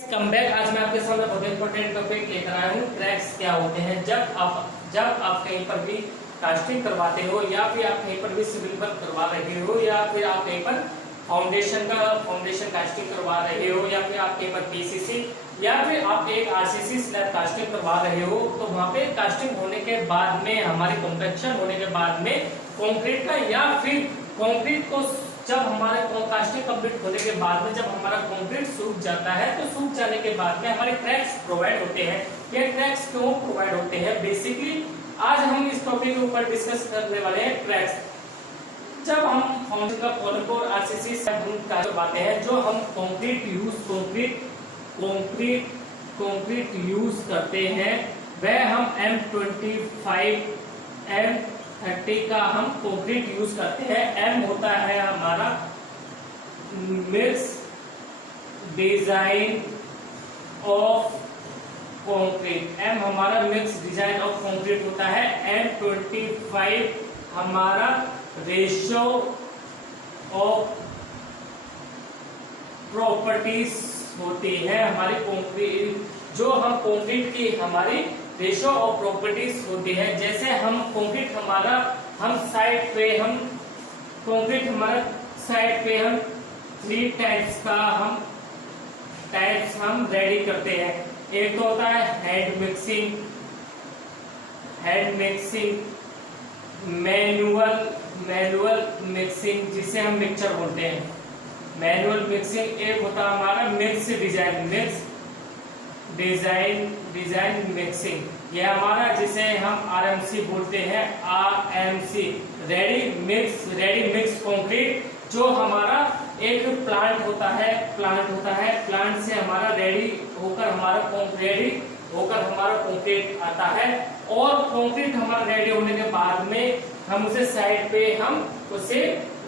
Come back. आज मैं आपके सामने बहुत इंपॉर्टेंट टॉपिक लेकर आया हूँ। क्रैक्स क्या होते हैं। जब आप कहीं पर भी कास्टिंग करवाते हो या फिर आप कहीं पर भी सिविल वर्क करवा रहे हो या फिर आप कहीं पर फाउंडेशन कास्टिंग करवा रहे हो या फिर आप कहीं पर पीसीसी या फिर आप एक आरसीसी स्लैब कास्टिंग करवा रहे हो, तो वहाँ पे कास्टिंग होने के बाद में हमारी कॉम्पैक्शन होने के बाद में कंक्रीट का या फिर कंक्रीट को जब हमारे कास्टिंग कंप्लीट होने के बाद में जब हमारा कंक्रीट सूख जाता है तो सूख जाने के बाद में हमारे क्रैक्स प्रोवाइड होते हैं। ये क्रैक्स क्यों प्रोवाइड होते हैं, बेसिकली आज हम इस टॉपिक के ऊपर डिस्कस करने वाले हैं। क्रैक्स जब हम फाउंडेशन का कॉलम को आरसीसी से करवाते हैं, जो हम कंक्रीट यूज करते हैं वह हम M25 M30 का हम कंक्रीट यूज करते हैं। M होता है हमारा mix design of concrete. M हमारा मिक्स डिजाइन ऑफ कंक्रीट होता है। M25 हमारा रेशियो ऑफ प्रॉपर्टीज होती है। हमारी कंक्रीट जो हम कंक्रीट की हमारी रेशियो ऑफ प्रॉपर्टीज होती है। जैसे हम कंक्रीट हमारा साइड पे हम 3 टाइप्स का हम रेडी करते हैं। एक तो होता है हैंड मिक्सिंग, मैनुअल मिक्सिंग जिसे हम मिक्सचर बोलते हैं। मैनुअल मिक्सिंग एक होता है हमारा मिक्स डिजाइन मिक्सिंग। ये हमारा जिसे हम आरएमसी बोलते हैं, आरएमसी रेडी मिक्स कंक्रीट, जो हमारा एक प्लांट होता है। प्लांट से हमारा रेडी होकर हमारा कंक्रीट आता है और कंक्रीट हमारा रेडी होने के बाद में हम उसे साइड पे हम उसे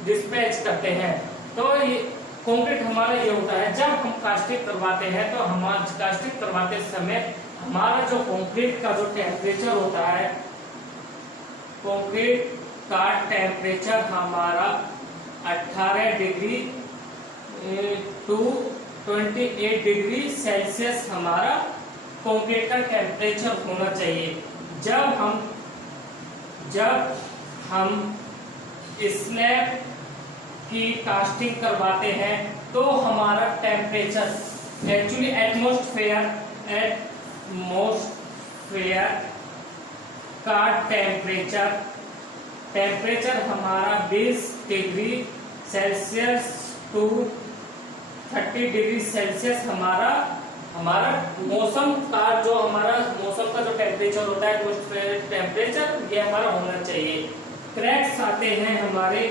डिस्पैच करते हैं। तो ये कंक्रीट हमारा ये होता है। जब हम कास्टिंग करवाते हैं तो हमारा कास्टिंग करवाते समय हमारा जो कंक्रीट का जो टेम्परेचर होता है, कंक्रीट का टेम्परेचर हमारा 18 डिग्री टू 28 डिग्री सेल्सियस हमारा कंक्रीट का टेम्परेचर होना चाहिए। जब हम स्लैब की कास्टिंग करवाते हैं तो हमारा टेम्परेचर एक्चुअली एटमॉस्फेयर का टेम्परेचर हमारा 20 degree Celsius to 30 degree Celsius हमारा मौसम का जो टेम्परेचर होता है, एटमॉस्फेयर टेम्परेचर, ये हमारा होना चाहिए। क्रैक्स आते हैं हमारे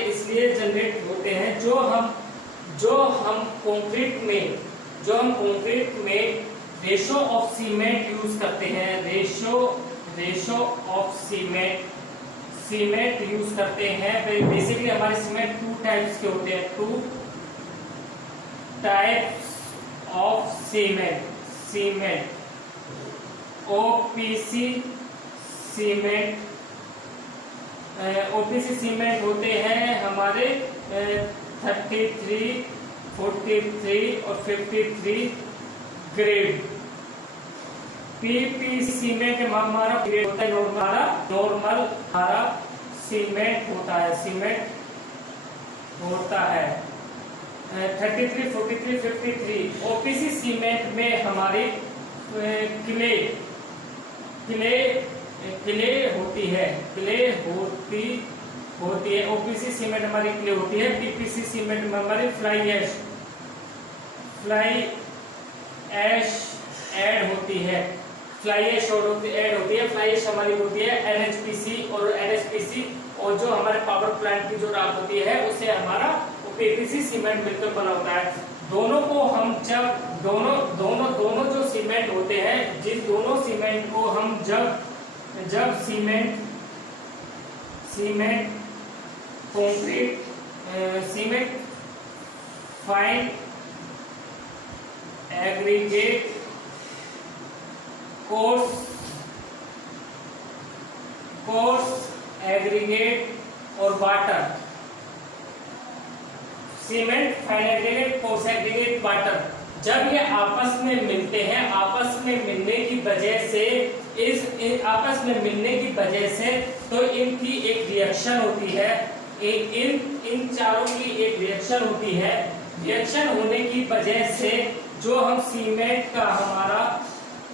इसलिए जनरेट होते हैं जो हम कंक्रीट में रेशो ऑफ सीमेंट यूज करते हैं। रेशो ऑफ सीमेंट यूज करते हैं। बेसिकली हमारे सीमेंट 2 टाइप्स के होते हैं। 2 types of cement OPC cement होते हैं हमारे 33, 43 और 53 ग्रेड। पीपीसी सीमेंट हमारा ग्रेड होता है नॉर्मल हमारा सीमेंट होता है 33, 43, 53। ओपीसी सीमेंट में हमारी क्ले होती है। ओपीसी सीमेंट हमारी क्ले होती है। पीपीसी सीमेंट में हमारी फ्लाई ऐश ऐड होती है। फ्लाई ऐश हमारी होती है एनएचपीसी और जो हमारे पावर प्लांट की जो राख होती है उससे हमारा पीपीसी सीमेंट मिलकर बना होता है। दोनों को हम दोनों जो सीमेंट होते हैं, जिस दोनों सीमेंट को हम जब cement fine aggregate coarse aggregate और water cement fine aggregate coarse aggregate water जब ये आपस में मिलते हैं, आपस में मिलने की वजह से आपस में मिलने की वजह से तो इनकी एक रिएक्शन होती है, इन चारों की एक रिएक्शन होती है। रिएक्शन होने की वजह से जो हम सीमेंट का हमारा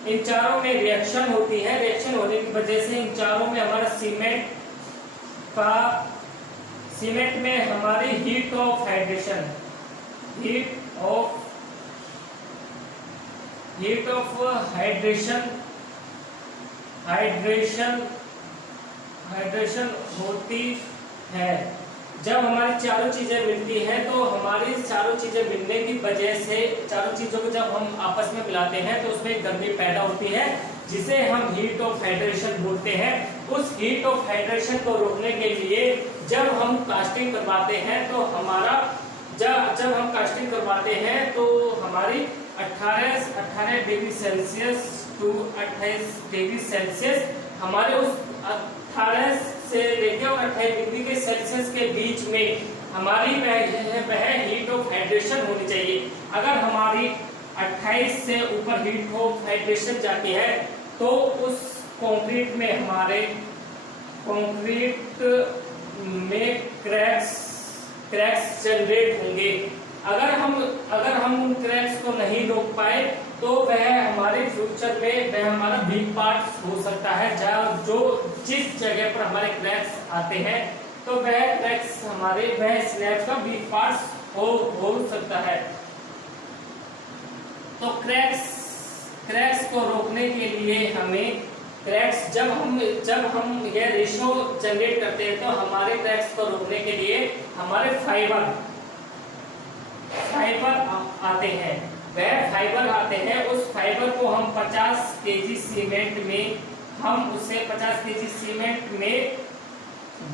इन चारों में रिएक्शन होती है, रिएक्शन होने की वजह से इन चारों में हमारा सीमेंट में हमारी हीट ऑफ हाइड्रेशन होती है। जब हमारी चारों चीजें मिलती हैं तो हमारी चारों चीजें मिलने की वजह से, चारों चीजों को जब हम आपस में मिलाते हैं तो उसमें गर्मी पैदा होती है, जिसे हम हीट ऑफ हाइड्रेशन बोलते हैं। उस हीट ऑफ हाइड्रेशन को रोकने के लिए जब हम कास्टिंग करवाते हैं तो जब हम कास्टिंग करवाते हैं तो हमारी 18 degree Celsius to 28 degree Celsius हमारे उस 18 से लेकर और 28 डिग्री के सेल्सियस के बीच में हमारी वह हीट ऑफ हाइड्रेशन होनी चाहिए। अगर हमारी 28 से ऊपर हीट ऑफ हाइड्रेशन जाती है तो उस कंक्रीट में क्रैक्स जनरेट होंगे। अगर हम उन क्रैक्स को नहीं रोक पाए तो वह हमारे फ्यूचर में वह हमारा वीक पार्ट हो सकता है। जिस जगह पर हमारे क्रैक्स आते हैं तो वह क्रैक्स वह स्लैब का वीक पार्ट हो सकता है। तो क्रैक्स को रोकने के लिए हमें जब हम यह रेशो जनरेट करते हैं तो हमारे क्रैक्स को रोकने के लिए हमारे फाइबर आते हैं। वह फाइबर आते हैं, उस फाइबर को हम 50 केजी सीमेंट में हम उसे 50 केजी सीमेंट में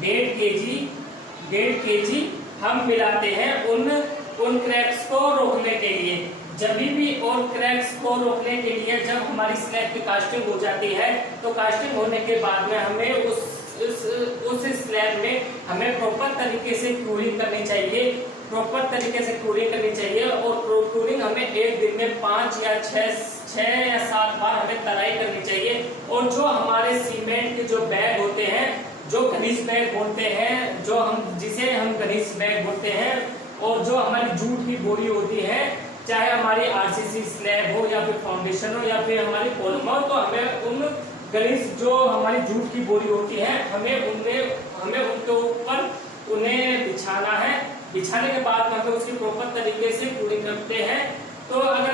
1.5 केजी हम मिलाते हैं उन क्रैक्स को रोकने के लिए। जब भी और क्रैक्स को रोकने के लिए जब हमारी स्लैब की कास्टिंग हो जाती है तो कास्टिंग होने के बाद में हमें उस स्लैब में हमें प्रॉपर तरीके से क्यूरिंग करनी चाहिए। और क्यूरिंग हमें एक दिन में 5 या 7 बार हमें तराई करनी चाहिए। और जो हमारे सीमेंट के जो बैग होते हैं, जो घनीस बैग बोलते हैं, जिसे हम घनीस बैग बोलते हैं, और जो हमारी जूट की बोरी होती है, चाहे हमारी आरसीसी स्लैब हो या फिर फाउंडेशन हो या फिर हमारी कॉलम हो, तो हमें उन घनीस जो हमारी जूट की बोरी होती है हमें उनके ऊपर उन्हें बिछाना है। बिछाने के बाद हमें उसकी प्रॉपर तरीके से क्यूरिंग करते हैं। तो अगर